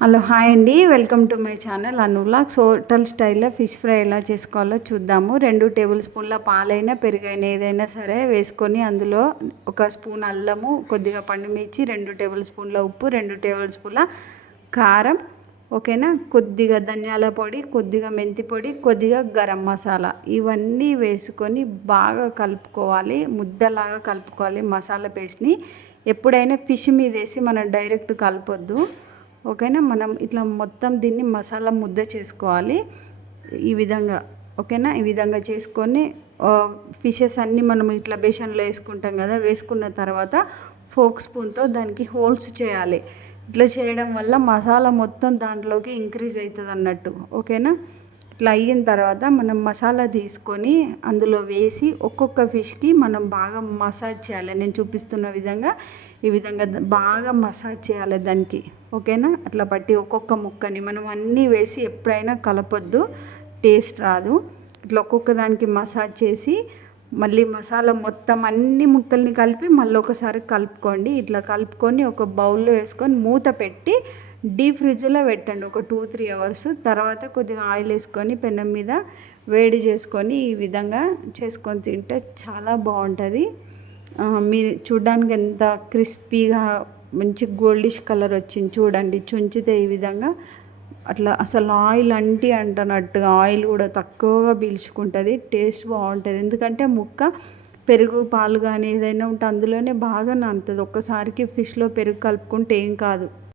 Hello hi అండి, welcome to my channel Anu vlogs. Hotel స్టైల్లో fish fry ఎలా చేసుకోవాలో చూద్దాము. 2 టేబుల్ స్పూన్ల పాలైనా పెరుగైనా ఏదైనా సరే వేసుకొని అందులో 1 స్పూన్ అల్లము, కొద్దిగా పండుమిర్చి, 2 టేబుల్ స్పూన్ల ఉప్పు, 2 టేబుల్ స్పూన్ల కారం, ఓకేనా, కొద్దిగా ధనియాల పొడి, కొద్దిగా మెంతి పొడి, కొద్దిగా గరం మసాలా, ఇవన్నీ వేసుకొని బాగా కలుపుకోవాలి. ముద్దలాగా కలుపుకోవాలి మసాలా పేస్ట్ని. ఎప్పుడైనా ఫిష్ మీద వేసి మనం డైరెక్ట్ కలపొద్దు, ఓకేనా. మనం ఇట్లా మొత్తం దీన్ని మసాలా ముద్ద చేసుకోవాలి ఈ విధంగా, ఓకేనా. ఈ విధంగా చేసుకొని ఫిషెస్ అన్నీ మనం ఇట్లా బేషన్లో వేసుకుంటాం కదా, వేసుకున్న తర్వాత ఫోక్ స్పూన్తో దానికి హోల్స్ చేయాలి. ఇట్లా చేయడం వల్ల మసాలా మొత్తం దాంట్లోకి ఇంక్రీజ్ అవుతుంది అన్నట్టు, ఓకేనా. ఇట్లా అయిన తర్వాత మనం మసాలా తీసుకొని అందులో వేసి ఒక్కొక్క ఫిష్కి మనం బాగా మసాజ్ చేయాలి. నేను చూపిస్తున్న విధంగా ఈ విధంగా బాగా మసాజ్ చేయాలి దానికి, ఓకేనా. అట్లా బట్టి ఒక్కొక్క ముక్కని మనం అన్నీ వేసి ఎప్పుడైనా కలపొద్దు, టేస్ట్ రాదు. ఇట్లా ఒక్కొక్క దానికి మసాజ్ చేసి మళ్ళీ మసాలా మొత్తం అన్ని ముక్కల్ని కలిపి మళ్ళీ ఒకసారి కలుపుకోండి. ఇట్లా కలుపుకొని ఒక బౌల్లో వేసుకొని మూత పెట్టి డీప్ ఫ్రిడ్జ్లో పెట్టండి ఒక 2-3 అవర్స్. తర్వాత కొద్దిగా ఆయిల్ వేసుకొని పెనం మీద వేడి చేసుకొని ఈ విధంగా చేసుకొని తింటే చాలా బాగుంటుంది. మీరు చూడడానికి ఎంత క్రిస్పీగా మంచి గోల్డిష్ కలర్ వచ్చింది చూడండి. చుంచితే ఈ విధంగా అట్లా అసలు ఆయిల్ అంటనట్టుగా ఆయిల్ కూడా తక్కువగా పీల్చుకుంటుంది. టేస్ట్ బాగుంటుంది, ఎందుకంటే ముక్క పెరుగు పాలు కానీ ఏదైనా ఉంటే అందులోనే బాగా నానుతుంది. ఒక్కసారికి ఫిష్లో పెరుగు కలుపుకుంటే ఏం కాదు.